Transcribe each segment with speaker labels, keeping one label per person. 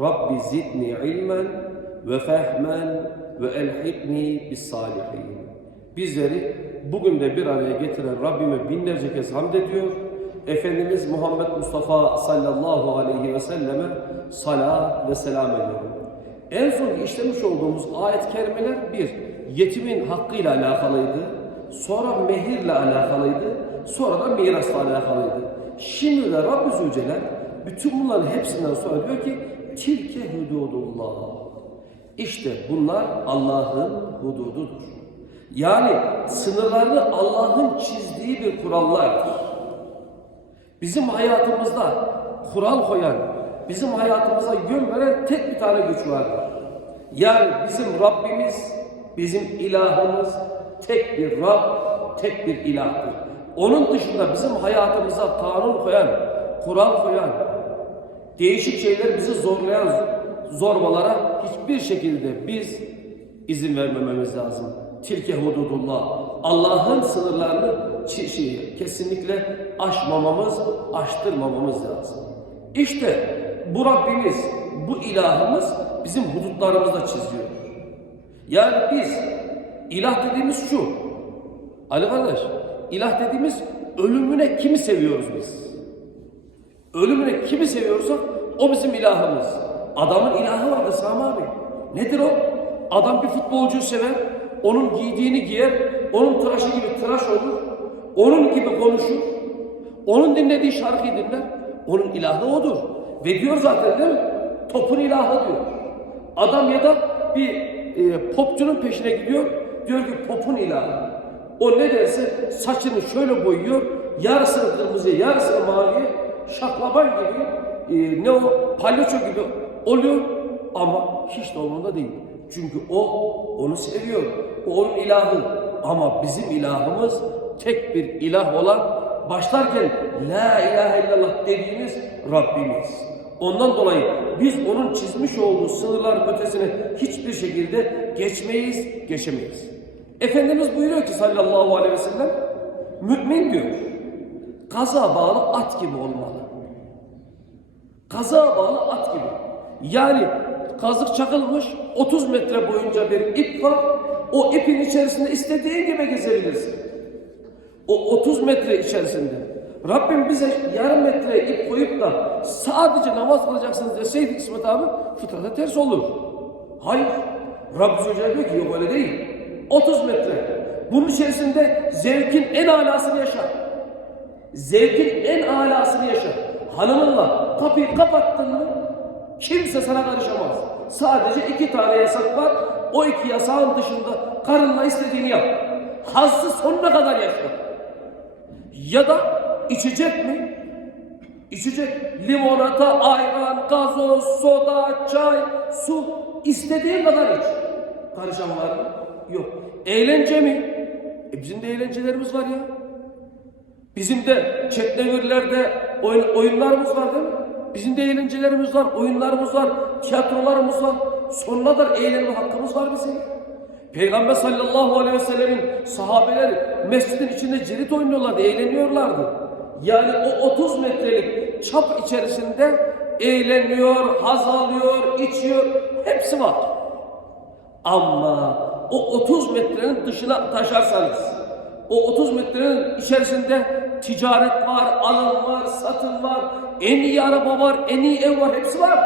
Speaker 1: Rabbi zidni ilmen ve fehmen ve elhikni bis salihin. Bizleri bugün de bir araya getiren Rabbime binlerce kez hamd ediyor. Efendimiz Muhammed Mustafa sallallahu aleyhi ve selleme salat ve selam ediyorum. En son işlemiş olduğumuz ayet-i kerimeler bir, yetimin hakkıyla alakalıydı. Sonra mehirle alakalıydı. Sonra da mirasla alakalıydı. Şimdi de Rabbü Zülcelal bütün bunların hepsinden sonra diyor ki tilke hududullah. İşte bunlar Allah'ın hudududur. Yani sınırlarını Allah'ın çizdiği bir kurallardır. Bizim hayatımızda kural koyan, bizim hayatımıza yön veren tek bir tane güç vardır. Yani bizim Rabbimiz, bizim ilahımız tek bir Rab, tek bir ilahtır. Onun dışında bizim hayatımıza kanun koyan, kural koyan, değişik şeyler bizi zorlayan zorbalara hiçbir şekilde biz izin vermememiz lazım. Tilke hududullah. Allah'ın sınırlarını şey, kesinlikle aşmamamız, aştırmamamız lazım. İşte bu Rabbimiz, bu ilahımız bizim hudutlarımızda çiziyor. Yani biz ilah dediğimiz şu. Ali kardeş, ilah dediğimiz ölümüne kimi seviyoruz biz? Ölümüne kimi seviyorsak o bizim ilahımız. Adamın ilahı vardır Sami abi. Nedir o? Adam bir futbolcuyu sever, onun giydiğini giyer, onun tıraşı gibi tıraş olur, onun gibi konuşur, onun dinlediği şarkıyı dinler, onun ilahı odur. Ve diyor zaten değil mi? Topun ilahı diyor. Adam ya da bir e, popçunun peşine gidiyor, diyor ki popun ilahı. O ne derse saçını şöyle boyuyor, yarısını kırmızıya, yarısını maviye, şaklaban gibi, e, ne o, palyaço gibi oluyor ama hiç de umurunda değil. Çünkü o onu seviyor, o onun ilahı. Ama bizim ilahımız tek bir ilah olan, başlarken La ilahe illallah dediğimiz Rabbimiz. Ondan dolayı biz onun çizmiş olduğu sınırların ötesine hiçbir şekilde geçmeyiz, geçemeyiz. Efendimiz buyuruyor ki sallallahu aleyhi ve sellem, mümin diyor, kaza bağlı at gibi olmalı. Kaza bağlı at gibi. Yani kazık çakılmış 30 metre boyunca bir ip var. O ipin içerisinde istediğin gibi gezebilirsin. O 30 metre içerisinde. Rabbim bize yarım metre ip koyup da sadece namaz kılacaksınız deseydi İsmet abi fıtrata ters olur. Hayır. Rabbi Zülcelal diyor ki yok öyle değil. 30 metre. Bunun içerisinde zevkin en alasını yaşa. Zevkin en alasını yaşa. Hanımınla kapıyı kapattın mı kimse sana karışamaz. Sadece iki tane yasak var. O iki yasağın dışında karınla istediğini yap. Hazzı sonuna kadar yaşa. Ya da içecek mi? İçecek. Limonata, ayran, gazoz, soda, çay, su. istediğin kadar iç. Karışan var mı? Yok. Eğlence mi? E bizim de eğlencelerimiz var ya. Bizim de çetnevirlerde oyun, oyunlarımız var değil mi? Bizim de eğlencelerimiz var, oyunlarımız var, tiyatrolarımız var. Sonuna kadar eğlenme hakkımız var bizim. Peygamber sallallahu aleyhi ve sellemin sahabeleri mescidin içinde cirit oynuyorlardı, eğleniyorlardı. Yani o 30 metrelik çap içerisinde eğleniyor, haz alıyor, içiyor, hepsi var. Ama o 30 metrenin dışına taşarsanız, o 30 metrenin içerisinde ticaret var, alım var, satım var, en iyi araba var, en iyi ev var, hepsi var.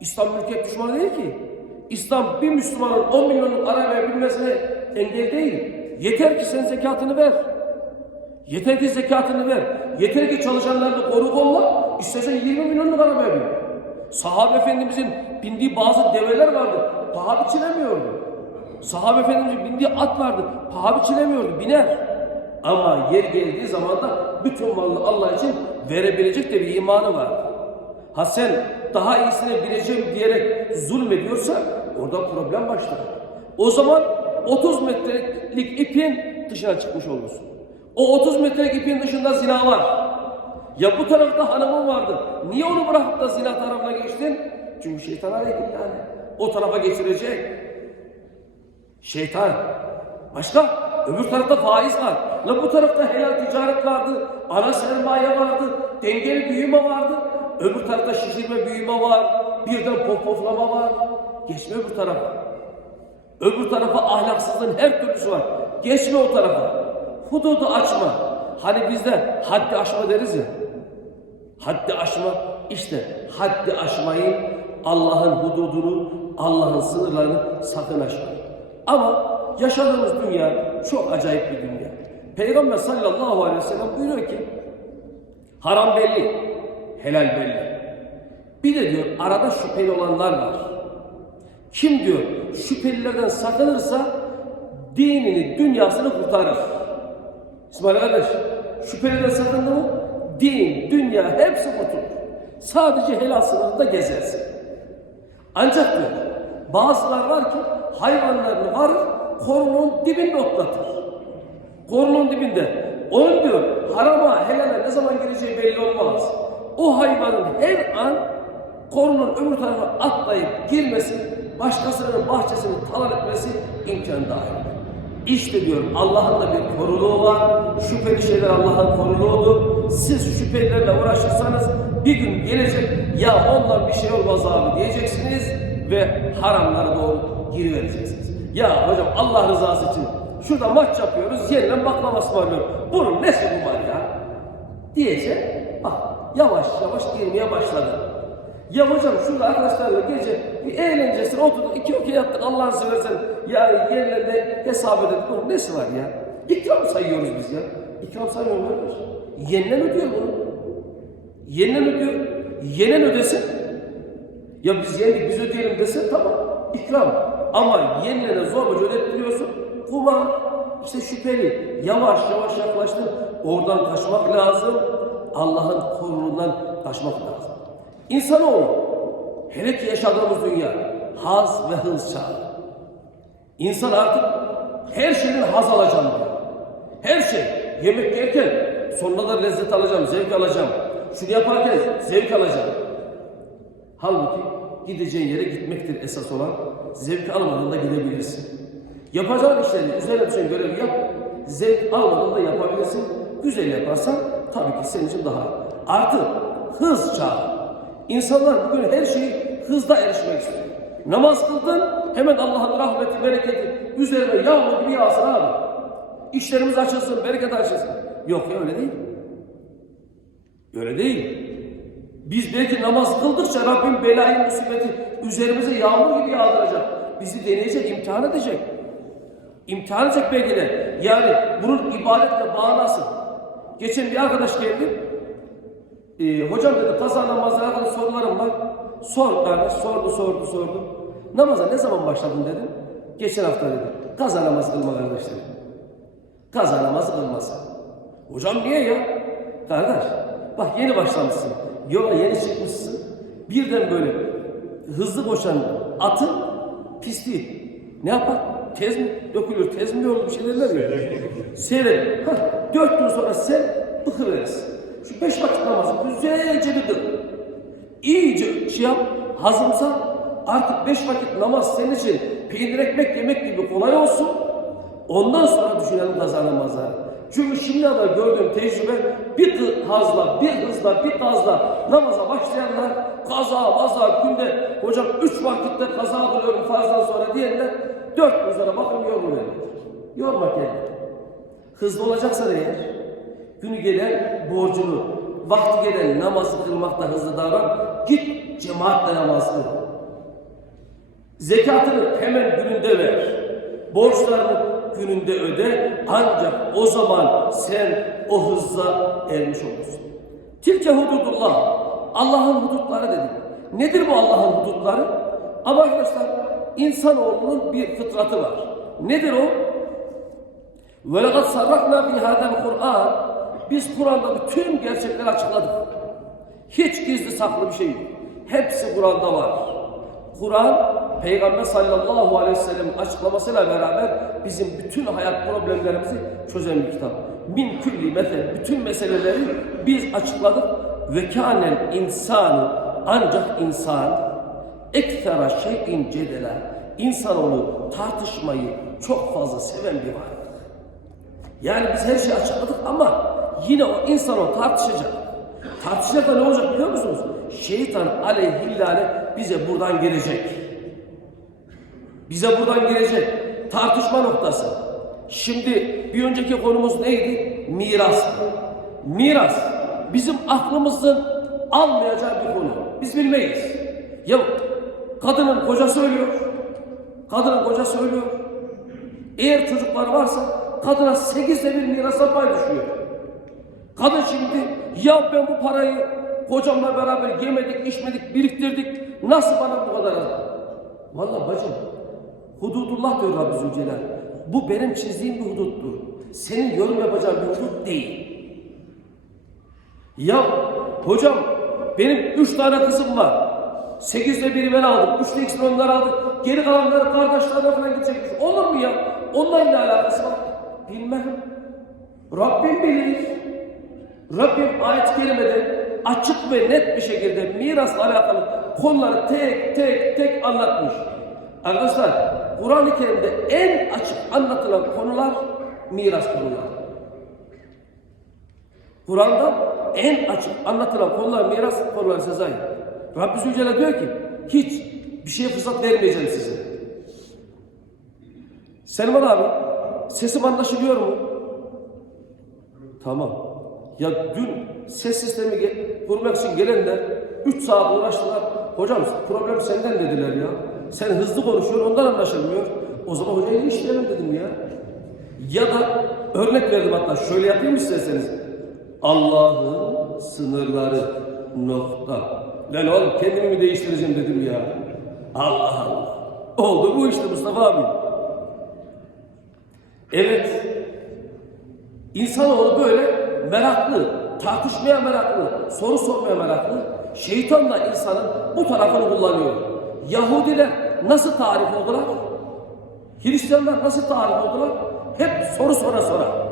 Speaker 1: İslam mülkiyet düşmanı değil ki. İslam bir Müslümanın 10 milyonluk arabaya binmesine engel değil. Yeter ki sen zekatını ver. Yeter ki zekatını ver. Yeter ki çalışanlarını koru kolla. İstersen 20 milyonluk arabaya bin. Sahabe Efendimizin bindiği bazı develer vardı. Paha biçilemiyordu. Sahabe Efendimizin bindiği at vardı. Paha biçilemiyordu. Biner. Ama yer geldiği zaman da bütün malını Allah için verebilecek de bir imanı var. Ha sen daha iyisini bileceğim diyerek zulmediyorsa orada problem başlar. O zaman 30 metrelik ipin dışına çıkmış olursun. O 30 metrelik ipin dışında zina var. Ya bu tarafta hanımın vardı. Niye onu bırakıp da zina tarafına geçtin? Çünkü şeytan araydı yani. O tarafa geçirecek. Şeytan. Başka? Öbür tarafta faiz var. La bu tarafta helal ticaret vardı. Ana sermaye vardı. Dengeli büyüme vardı. Öbür tarafta şişirme büyüme var. Birden popoflama var. Geçme öbür tarafa. Öbür tarafa ahlaksızlığın her türlüsü var. Geçme o tarafa. Hududu açma. Hani bizde haddi aşma deriz ya. Haddi aşma işte haddi aşmayı Allah'ın hududunu, Allah'ın sınırlarını sakın aşmayın. Ama yaşadığımız dünya çok acayip bir dünya. Peygamber sallallahu aleyhi ve sellem buyuruyor ki haram belli, helal belli. Bir de diyor arada şüpheli olanlar var. Kim diyor şüphelilerden sakınırsa dinini, dünyasını kurtarır. İsmail kardeş, şüpheliden sakındı mı? Din, dünya hepsi kurtulur. Sadece helal sınırında gezersin. Ancak diyor, bazılar var ki hayvanlarını varır, korunun dibinde otlatır. Korunun dibinde. Onun diyor, harama, helale ne zaman gireceği belli olmaz. O hayvanın her an korunun öbür tarafa atlayıp girmesi, başkasının bahçesini talan etmesi imkan dahil. İşte diyor Allah'ın da bir koruluğu var. Şüpheli şeyler Allah'ın koruluğudur. Siz şüphelilerle uğraşırsanız bir gün gelecek ya ondan bir şey olmaz abi diyeceksiniz ve haramlara doğru girivereceksiniz. Ya hocam Allah rızası için şurada maç yapıyoruz yeniden baklava ısmarlıyor. Bunun nesi bu var ya? Diyecek. Bak yavaş yavaş girmeye başladı. Ya hocam şurada arkadaşlarla gece bir eğlencesine oturduk, iki okey yattık Allah'ını seversen ya yerlerde hesap edelim. Bunun nesi var ya? İkram sayıyoruz biz ya. İkram sayıyor mu? Yenilen ödüyor bunu. Yenilen ödüyor. Yenen ödesin. Ya biz yendik biz ödeyelim dese tamam. İkram. Ama yenilene zorbaca ödettiriyorsun. Kumar. İşte şüpheli. Yavaş yavaş yaklaştın. Oradan kaçmak lazım. Allah'ın koruluğundan kaçmak lazım. İnsanoğlu, hele ki yaşadığımız dünya, haz ve hız çağı. İnsan artık her şeyden haz alacağım diyor. Her şey. Yemek yerken sonuna da lezzet alacağım, zevk alacağım. Şunu yaparken zevk alacağım. Halbuki gideceğin yere gitmektir esas olan. Zevk almadığında gidebilirsin. Yapacağın işleri üzerine düşen görevi yap. Zevk almadığında yapabilirsin. Güzel yaparsan tabii ki senin için daha. Artı hız çağı. İnsanlar bugün her şeyi hızla erişmek istiyor. Namaz kıldın, hemen Allah'ın rahmeti, bereketi üzerine yağmur gibi yağsın abi. İşlerimiz açılsın, bereket açılsın. Yok ya öyle değil. Öyle değil. Biz belki namaz kıldıkça Rabbim belayı, musibeti üzerimize yağmur gibi yağdıracak. Bizi deneyecek, imtihan edecek. İmtihan edecek belki de. Yani bunun ibadetle bağı? Geçen bir arkadaş geldi. Ee, hocam dedi kaza namazına alakalı sorularım var. Sor kardeş, sordu, sordu, sordu. Namaza ne zaman başladın dedim. Geçen hafta dedi. Kaza namazı kılma kardeş dedi. Kaza namazı kılması. Hocam niye ya? Kardeş, bak yeni başlamışsın. Yola yeni çıkmışsın. Birden böyle hızlı koşan atın pisliği. Ne yapar? Tez mi dökülür, tez mi olur bir şey derler ya. Seyret. Dört gün sonra sen bıkıverirsin. Şu beş vakit namazı güzelce bir dur. İyice şey yap, hazımsa artık beş vakit namaz senin için peynir ekmek yemek gibi kolay olsun. Ondan sonra düşünelim kaza namazları. Çünkü şimdiye kadar gördüğüm tecrübe bir hızla, bir hızla, bir gazla namaza başlayanlar kaza, maza, günde hocam üç vakitte kaza kılıyorum farzdan sonra diyenler dört sonra bakın yoruluyor. Yorma kendini. Hızlı olacaksa eğer günü gelen borcunu, vakti gelen namazı kılmakta hızlı davran. Git cemaatle namaz kıl. Zekatını hemen gününde ver. Borçlarını gününde öde. Ancak o zaman sen o hızla ermiş olursun. Tilke hududullah. Allah'ın hudutları dedik. Nedir bu Allah'ın hudutları? Ama arkadaşlar insanoğlunun bir fıtratı var. Nedir o? وَلَقَدْ صَرَّفْنَا فِي هَذَا الْقُرْآنِ Biz Kur'an'da bütün gerçekleri açıkladık. Hiç gizli saklı bir şey yok. Hepsi Kur'an'da var. Kur'an Peygamber sallallahu aleyhi ve sellem açıklamasıyla beraber bizim bütün hayat problemlerimizi çözen bir kitap. Min külli mesele, bütün meseleleri biz açıkladık. Ve kânel insanı ancak insan ekthera şeyin cedela insanoğlu tartışmayı çok fazla seven bir varlık. Yani biz her şeyi açıkladık ama yine o insan o tartışacak. Tartışacak da ne olacak biliyor musunuz? Şeytan aleyhillâne bize buradan gelecek. Bize buradan gelecek. Tartışma noktası. Şimdi bir önceki konumuz neydi? Miras. Miras bizim aklımızın almayacağı bir konu. Biz bilmeyiz. Ya kadının kocası ölüyor. Kadının kocası ölüyor. Eğer çocuklar varsa kadına sekizde bir mirasa pay düşüyor. Kadın şimdi ya ben bu parayı kocamla beraber yemedik, içmedik, biriktirdik. Nasıl bana bu kadar az? Vallahi bacım hududullah diyor Rabbi Zülcelal. Bu benim çizdiğim bir huduttur. Senin yorum yapacağın bir hudut değil. Ya hocam benim üç tane kızım var. Sekizde biri ben aldım. Üçte ikisini onlar aldı. Geri kalanları kardeşlerine falan gidecekmiş. Olur mu ya? Onların ne alakası var? Bilmem. Rabbim bilir. Rabbim ayet-i kerimede açık ve net bir şekilde mirasla alakalı konuları tek tek tek anlatmış. Arkadaşlar Kur'an-ı Kerim'de en açık anlatılan konular miras konuları. Kur'an'da en açık anlatılan konular miras konuları Sezai. Rabbi Zülcelal diyor ki hiç bir şeye fırsat vermeyeceğim size. Selman abi sesim anlaşılıyor mu? Tamam. Ya dün ses sistemi kurmak için gelenler 3 saat uğraştılar. Hocam problem senden dediler ya. Sen hızlı konuşuyorsun ondan anlaşılmıyor. O zaman hocayla işleyelim dedim ya. Ya da örnek verdim hatta şöyle yapayım isterseniz. Allah'ın sınırları nokta. Lan oğlum kendimi mi değiştireceğim dedim ya. Allah Allah. Oldu bu işte Mustafa abi. Evet. İnsanoğlu böyle meraklı, tartışmaya meraklı, soru sormaya meraklı. Şeytan da insanın bu tarafını kullanıyor. Yahudiler nasıl tarif oldular? Hristiyanlar nasıl tarif oldular? Hep soru sora sora.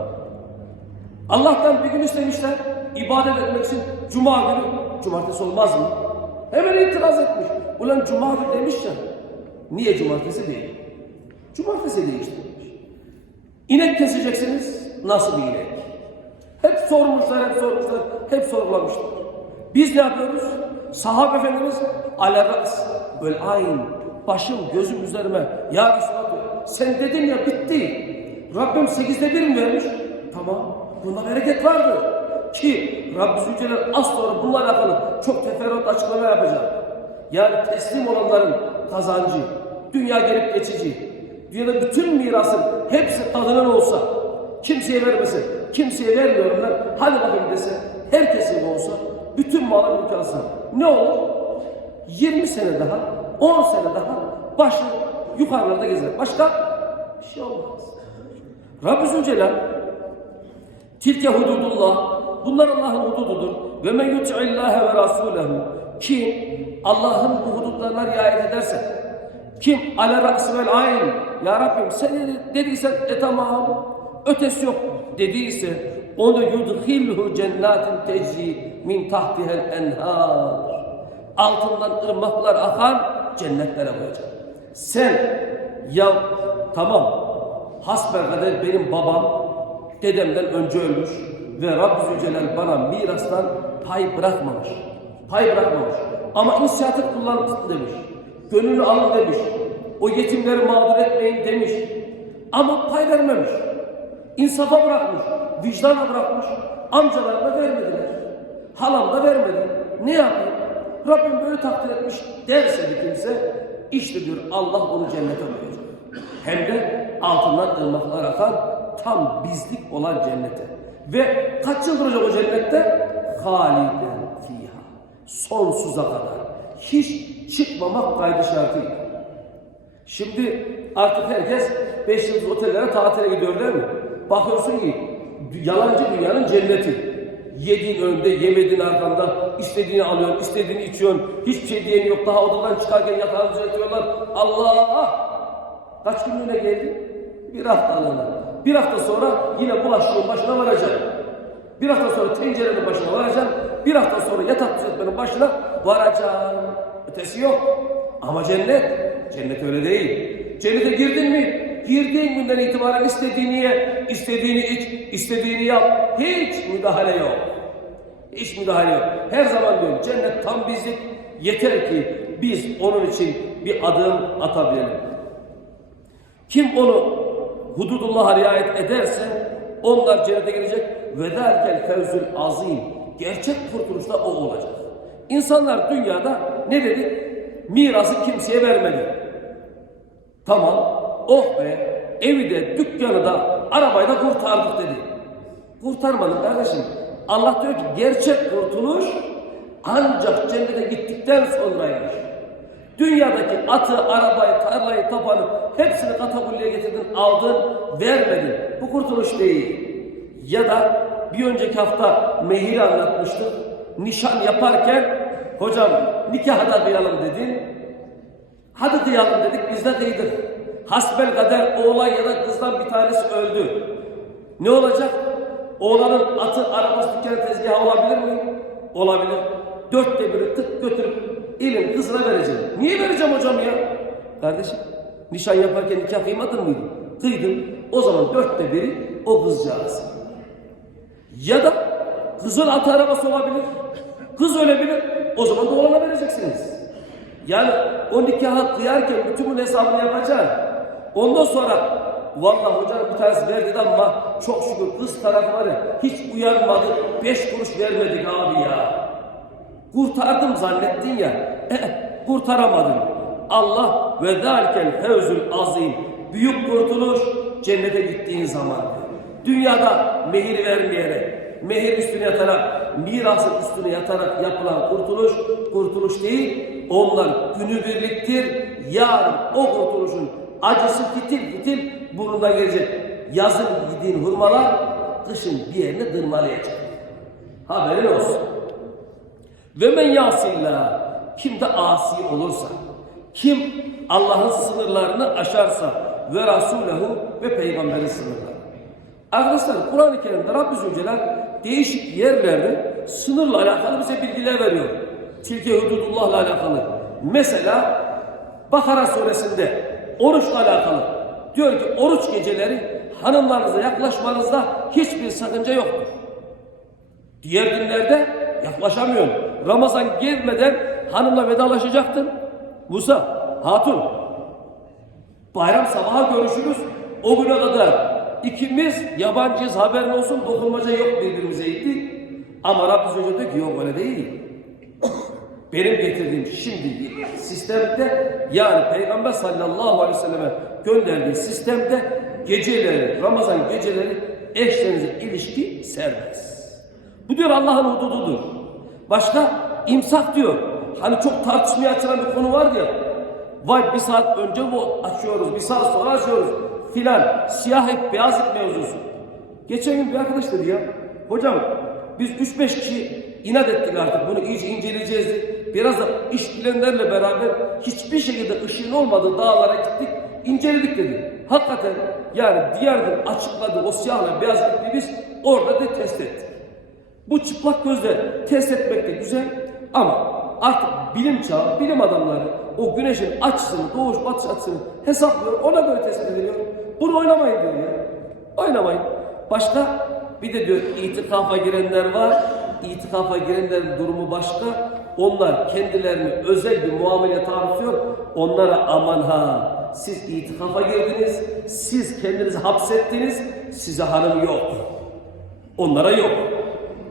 Speaker 1: Allah'tan bir gün istemişler ibadet etmek için cuma günü, cumartesi olmaz mı? Hemen itiraz etmiş. Ulan cuma günü demiş ya, niye cumartesi değil? Cumartesi değiştirmiş. İnek keseceksiniz, nasıl bir inek? Sormuşlar, hep sormuşlar, hep sorgulamışlar. Biz ne yapıyoruz? Sahabe Efendimiz alaras, böyle aynı, başım gözüm üzerime, ya Resulallah sen dedin ya bitti. Rabbim sekizde bir mi vermiş? Tamam, bunda bereket vardır. Ki Rabbi Zülcelal az sonra bununla alakalı çok teferruat açıklama yapacak. Yani teslim olanların kazancı, dünya gelip geçici, dünyada bütün mirasın hepsi tadının olsa, kimseye vermesin, kimseye vermiyorum ben, hadi bakayım dese, herkesin olsa, bütün malın alsa, ne olur? 20 sene daha, 10 sene daha başı yukarılarda gezer. Başka bir şey olmaz. Rabbi Zülcelal Tilke hududullah. Bunlar Allah'ın hudududur. Ve men yut'illâhe ve rasûlehu. Kim Allah'ın bu hudutlarına riayet ederse, kim ale ra'sı vel ayn, Ya Rabbim sen dediysen e tamam, ötesi yok dediyse, onu yudhilhu cennetin tecri min tahtihel enhar. Altından ırmaklar akan cennetlere koyacak. Sen ya tamam hasbelkader benim babam dedemden önce ölmüş ve Rabbi Zülcelal bana mirastan pay bırakmamış. Pay bırakmamış. Ama inisiyatif kullanın demiş. Gönlünü alın demiş. O yetimleri mağdur etmeyin demiş. Ama pay vermemiş. İnsafa bırakmış. Vicdana bırakmış. Amcalarına vermediler. Halam da vermedi. Ne yapayım? Rabbim böyle takdir etmiş derse bir kimse işte diyor Allah onu cennete koyacak. Hem de altından ırmaklar akan tam bizlik olan cennete. Ve kaç yıl duracak o cennette? Haliden fiha. Sonsuza kadar. Hiç çıkmamak kaydı şartıyla. Şimdi artık herkes 5 yıldız otellere tatile gidiyor değil mi? Bakıyorsun ki yalancı dünyanın cenneti. Yediğin önünde, yemediğin arkanda, istediğini alıyorsun, istediğini içiyorsun. Hiçbir şey diyen yok. Daha odadan çıkarken yatağını düzeltiyorlar. Allah! Kaç günlüğüne geldi? Bir haftalığına. Bir hafta sonra yine bulaşığın başına varacaksın. Bir hafta sonra tencerenin başına varacaksın. Bir hafta sonra yatak düzeltmenin başına varacaksın. Ötesi yok. Ama cennet, cennet öyle değil. Cennete girdin mi? Girdiğin günden itibaren istediğini ye, istediğini iç, istediğini yap. Hiç müdahale yok. Hiç müdahale yok. Her zaman diyorum cennet tam bizlik. Yeter ki biz onun için bir adım atabilelim. Kim onu hududullah'a riayet ederse onlar cennete girecek ve derkel fevzül azim. Gerçek kurtuluş da o olacak. İnsanlar dünyada ne dedi? Mirası kimseye vermedi. Tamam, oh be, evi de, dükkanı da, arabayı da kurtardık dedi. Kurtarmadın kardeşim. Allah diyor ki gerçek kurtuluş ancak cennete gittikten sonraymış. Dünyadaki atı, arabayı, tarlayı, tapanı hepsini katakulliye getirdin, aldın, vermedin. Bu kurtuluş değil. Ya da bir önceki hafta mehiri anlatmıştık. Nişan yaparken hocam nikahı da kıyalım dedin. Hadi kıyalım dedik biz de kıydık. Hasbel kader oğlan ya da kızdan bir tanesi öldü. Ne olacak? Oğlanın atı, arabası, dükkanı, tezgahı olabilir mi? Olabilir. Dörtte biri tık götürüp ilin kızına vereceğim. Niye vereceğim hocam ya? Kardeşim, nişan yaparken nikah kıymadın mıydı? Kıydın. O zaman dörtte biri o kızcağız. Ya da kızın atı arabası olabilir. Kız ölebilir. O zaman da oğlana vereceksiniz. Yani o nikahı kıyarken bütün bunun hesabını yapacaksın. Ondan sonra vallahi hocam bir tanesi verdi ama çok şükür kız ya hiç uyanmadı. Beş kuruş vermedik abi ya. Kurtardım zannettin ya. Eh, kurtaramadın. Allah ve derken fevzül azim. Büyük kurtuluş cennete gittiğin zaman. Dünyada mehir vermeyerek, mehir üstüne yatarak, mirasın üstüne yatarak yapılan kurtuluş, kurtuluş değil, onlar günübirliktir. Yarın o kurtuluşun acısı fitil fitil burnuna gelecek. Yazın yediğin hurmalar, kışın bir yerine dırmalayacak. Haberin olsun. Ve men yasillah kim de asi olursa, kim Allah'ın sınırlarını aşarsa ve Resulehu ve peygamberin sınırları. Arkadaşlar Kur'an-ı Kerim'de Rabbi Zülcelal değişik yerlerde sınırla alakalı bize bilgiler veriyor. Tilke hududullah'la alakalı. Mesela Bakara suresinde oruçla alakalı. Diyor ki oruç geceleri hanımlarınıza yaklaşmanızda hiçbir sakınca yoktur. Diğer günlerde yaklaşamıyorsun. Ramazan gelmeden hanımla vedalaşacaktın. Musa, Hatun, bayram sabaha görüşürüz. O güne kadar ikimiz yabancıyız haberin olsun dokunmaca yok birbirimize gitti. Ama Rabbi Zülcelal diyor ki yok öyle değil. Benim getirdiğim şimdi sistemde yani Peygamber sallallahu aleyhi ve selleme gönderdiği sistemde geceleri, Ramazan geceleri eşlerinize ilişki serbest. Bu diyor Allah'ın hudududur. Başka imsak diyor. Hani çok tartışmaya açılan bir konu var ya. Vay bir saat önce bu açıyoruz, bir saat sonra açıyoruz filan. Siyah ip, beyaz ip mevzusu. Geçen gün bir arkadaş dedi ya. Hocam biz 3-5 kişi inat ettik artık bunu iyice inceleyeceğiz. Biraz da iş beraber hiçbir şekilde ışığın olmadığı dağlara gittik, inceledik dedi. Hakikaten yani gün açıkladı o siyahla beyaz ipi biz orada da test ettik. Bu çıplak gözle test etmek de güzel ama artık bilim çağı, bilim adamları o güneşin açısını, doğuş batış açısını hesaplıyor, ona göre tespit ediliyor. Bunu oynamayın diyor ya. Oynamayın. Başka bir de diyor itikafa girenler var. İtikafa girenlerin durumu başka. Onlar kendilerini özel bir muamele tabi Onlara aman ha siz itikafa girdiniz, siz kendinizi hapsettiniz, size hanım yok. Onlara yok.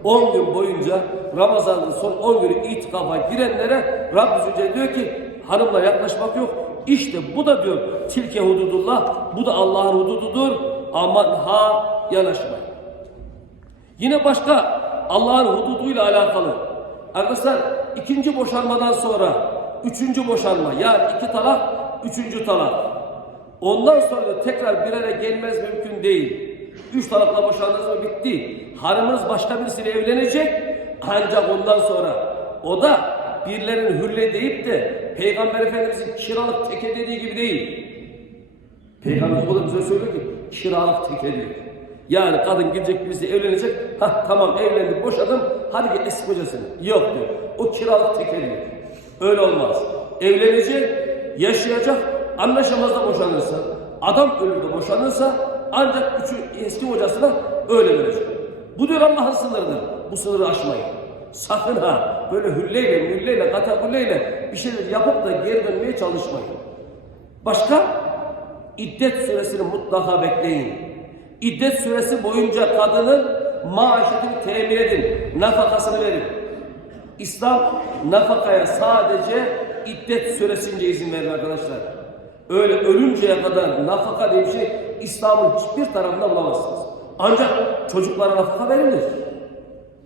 Speaker 1: 10 gün boyunca Ramazan'ın son 10 günü itikafa girenlere Rabbi Zülcelal diyor ki hanımla yaklaşmak yok. İşte bu da diyor tilke hududullah, bu da Allah'ın hudududur. Aman ha yanaşmayın. Yine başka Allah'ın hududuyla alakalı. Arkadaşlar ikinci boşanmadan sonra üçüncü boşanma yani iki talak, üçüncü talak. Ondan sonra da tekrar bir araya gelmez mümkün değil. Üç talakla boşandınız mı bitti. Hanımınız başka birisiyle evlenecek. Ancak ondan sonra o da birilerinin hürle deyip de Peygamber Efendimizin kiralık teke dediği gibi değil. Peygamber o da bize söylüyor ki kiralık teke diyor. Yani kadın gidecek birisi evlenecek. Ha tamam evlendim boşadım. Hadi git eski kocasını. Yok diyor. O kiralık teke diyor. Öyle olmaz. Evlenecek, yaşayacak, anlaşamaz da boşanırsa, adam ölür de boşanırsa ancak üçü eski kocasına öyle verecek. Bu diyor Allah'ın sınırıdır. Bu sınırı aşmayın. Sakın ha böyle hülleyle, mülleyle, katakulleyle bir şeyler yapıp da geri dönmeye çalışmayın. Başka? İddet süresini mutlaka bekleyin. İddet süresi boyunca kadının maaşını temin edin, nafakasını verin. İslam nafakaya sadece iddet süresince izin verir arkadaşlar. Öyle ölünceye kadar nafaka diye bir şey İslam'ın hiçbir tarafında bulamazsınız. Ancak çocuklara nafaka verilir.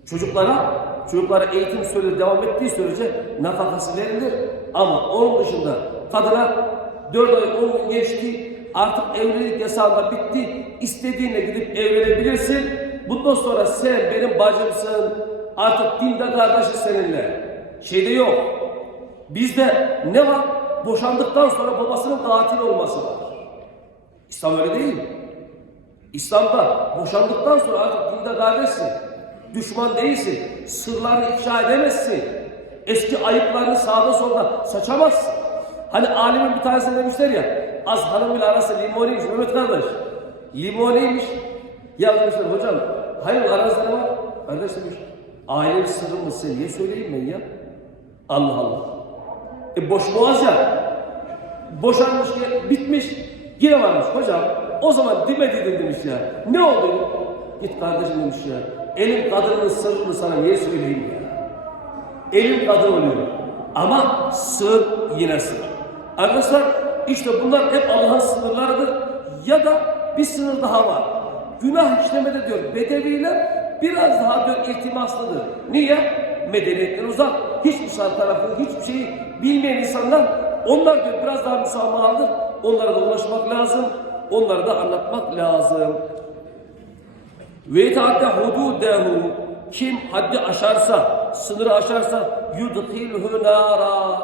Speaker 1: Çocuklara, çocuklara eğitim süreci devam ettiği sürece nafakası verilir. Ama onun dışında kadına 4 ay 10 gün geçti, artık evlilik yasağında bitti, istediğine gidip evlenebilirsin. Bundan sonra sen benim bacımsın, artık dinde kardeşi seninle. Şeyde yok. Bizde ne var? Boşandıktan sonra babasının katil olması var. İslam öyle değil. İslam'da boşandıktan sonra artık dinde kardeşsin. Düşman değilsin. Sırlarını ifşa edemezsin. Eski ayıplarını sağda solda saçamazsın. Hani alimin bir tanesi demişler ya, az hanımıyla arası limoniymiş Mehmet kardeş. Limoniymiş. Ya demişler hocam, hayır aranızda ne var? Kardeş demiş, aile sırrı mı size niye söyleyeyim ben ya? Allah Allah. E boş boğaz ya. Boşanmış, bitmiş. Yine varmış hocam. O zaman demediydin demiş ya. Ne oldu? Git kardeşim demiş ya. Elim kadının sırrını sana niye söyleyeyim ya? Elim kadın oluyor. Ama sır yine sır. Arkadaşlar işte bunlar hep Allah'ın sınırlarıdır. Ya da bir sınır daha var. Günah işlemede diyor bedeviler biraz daha diyor iltimaslıdır. Niye? Medeniyetten uzak. Hiçbir şart tarafı, hiçbir şeyi bilmeyen insanlar onlar diyor biraz daha müsamahalıdır. Onlara da ulaşmak lazım. Onlara da anlatmak lazım. Ve itaate hududehu kim haddi aşarsa, sınırı aşarsa yudhilhu nara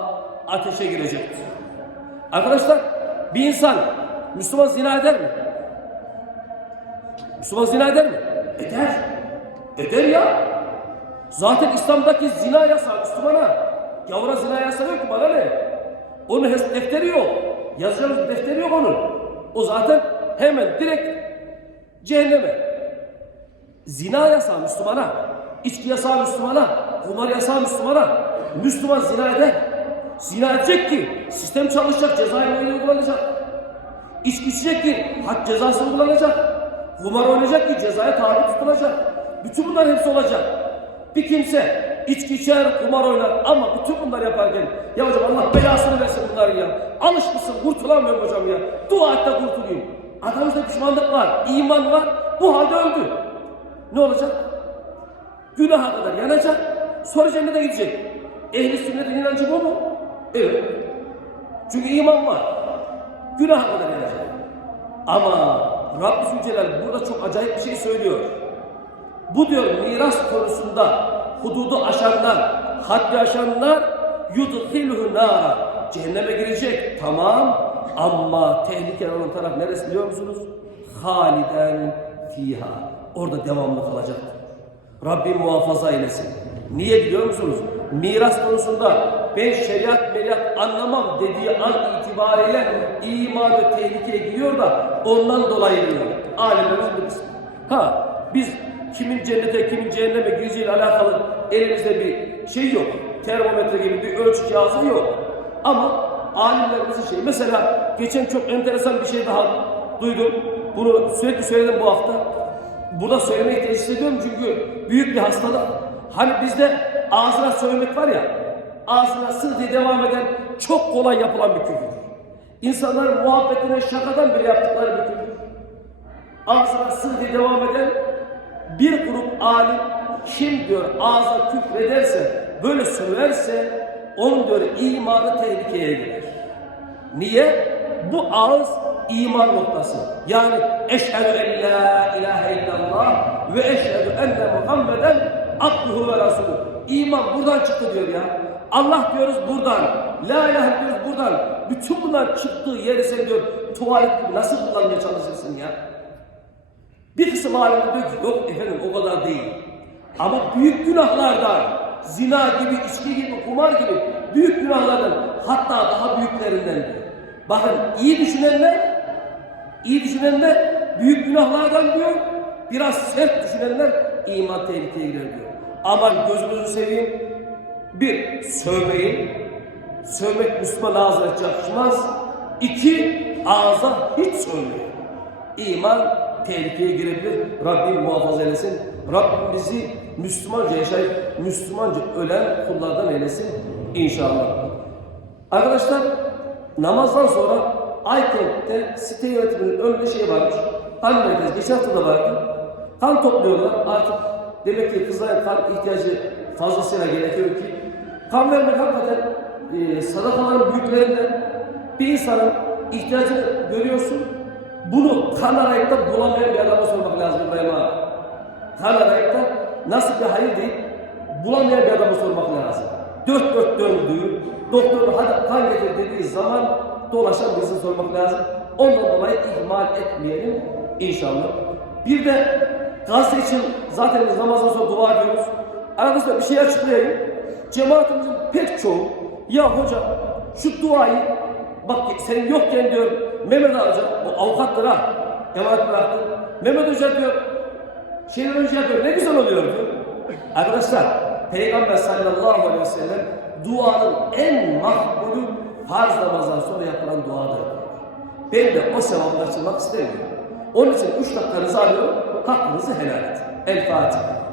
Speaker 1: ateşe girecektir. Arkadaşlar bir insan Müslüman zina eder mi? Müslüman zina eder mi? Eder. Eder ya. Zaten İslam'daki zina yasağı Müslümana. Gavura zina yasağı yok ki bana ne? Onun defteri yok. Yazacağımız defteri yok onun. O zaten hemen direkt cehenneme. Zina yasağı Müslümana, içki yasağı Müslümana, kumar yasağı Müslümana. Müslüman zina eder. Zina edecek ki sistem çalışacak, ceza emniyeti uygulanacak. İçki içecek ki had cezası uygulanacak. Kumar oynayacak ki cezaya tabi tutulacak. Bütün bunlar hepsi olacak. Bir kimse içki içer, kumar oynar ama bütün bunları yaparken ya hocam Allah belasını versin bunları ya. Alışmışsın kurtulamıyorum hocam ya. Dua et de kurtulayım. Adamızda pişmanlık var, iman var. Bu halde öldü. Ne olacak? Günaha kadar yanacak. Sonra cennete gidecek. Ehli sünnetin inancı bu mu? Evet. Çünkü iman var. Günaha kadar yanacak. Ama Rabbi Zülcelal burada çok acayip bir şey söylüyor. Bu diyor miras konusunda hududu aşanlar, haddi aşanlar yudhilhu nara. Cehenneme girecek. Tamam. Ama tehlikeli olan taraf neresi biliyor musunuz? Haliden fiha. Orada devamlı kalacak. Rabbim muhafaza eylesin. Niye biliyor musunuz? Miras konusunda ben şeriat meriat anlamam dediği an itibariyle imanı tehlikeye giriyor da ondan dolayı diyor. Alemimizin bir kısmı. Ha biz kimin cennete kimin cehenneme gireceğiyle alakalı elimizde bir şey yok. Termometre gibi bir ölçü cihazı yok. Ama alimlerimizin şey. Mesela geçen çok enteresan bir şey daha duydum. Bunu sürekli söyledim bu hafta. Burada söylemeyi tesis ediyorum çünkü büyük bir hastalık. Hani bizde ağzına söylemek var ya, ağzına sır diye devam eden çok kolay yapılan bir küfür. İnsanların muhabbetine şakadan bile yaptıkları bir küfür. Ağzına sır diye devam eden bir grup alim kim diyor ağza küfrederse, böyle söylerse onun diyor imanı tehlikeye girer. Niye? Bu ağız iman noktası. Yani eşhedü en la ilahe illallah ve eşhedü enne Muhammeden abduhu ve rasulü. İman buradan çıktı diyor ya. Allah diyoruz buradan. La ilahe diyoruz buradan. Bütün bunlar çıktığı yeri sen diyor tuvalet gibi nasıl kullanmaya çalışırsın ya? Bir kısım alimler diyor ki yok efendim o kadar değil. Ama büyük günahlardan, zina gibi, içki gibi, kumar gibi büyük günahlardan hatta daha büyüklerinden. Bakın iyi düşünenler, iyi düşünenler büyük günahlardan diyor, biraz sert düşünenler iman tehlikeye girer diyor. Aman gözünüzü seveyim, bir, sövmeyin. Sövmek Müslüman ağzına hiç yakışmaz. İki, ağza hiç sövmeyin. İman tehlikeye girebilir. Rabbim muhafaza eylesin. Rabbim bizi Müslümanca yaşayıp Müslümanca ölen kullardan eylesin inşallah. Arkadaşlar namazdan sonra Aykent'te site yönetiminin önünde şey varmış. Kan merkezi geçen hafta da vardı. Kan topluyorlar. Artık demek ki kızların kan ihtiyacı fazlasıyla gerekiyor ki kan vermek hakikaten e, sadakaların büyüklerinden bir insanın ihtiyacını görüyorsun. Bunu kan arayıp da bulamayan bir adama sormak lazım İbrahim abi. Kan arayıp da nasıl bir hayır deyip bulamayan bir adama sormak. Dört dört döndüğü, doktor hadi kan getir dediği zaman dolaşan birisine sormak lazım. Ondan dolayı ihmal etmeyelim inşallah. Bir de Gazze için zaten biz namazdan sonra dua ediyoruz. Arkadaşlar bir şey açıklayayım. Cemaatimizin pek çoğu ya hocam şu duayı bak sen yokken diyor Mehmet Hoca o avukattır ha cemaat bıraktı. Mehmet Hoca diyor şeyden önce yapıyor ne güzel oluyor diyor. Arkadaşlar Peygamber sallallahu aleyhi ve sellem duanın en makbulü farz namazdan sonra yapılan duadır. Ben de o sevabı kaçırmak istemiyorum. Onun için üç dakikanızı alıyorum, hakkınızı helal et. El Fatiha.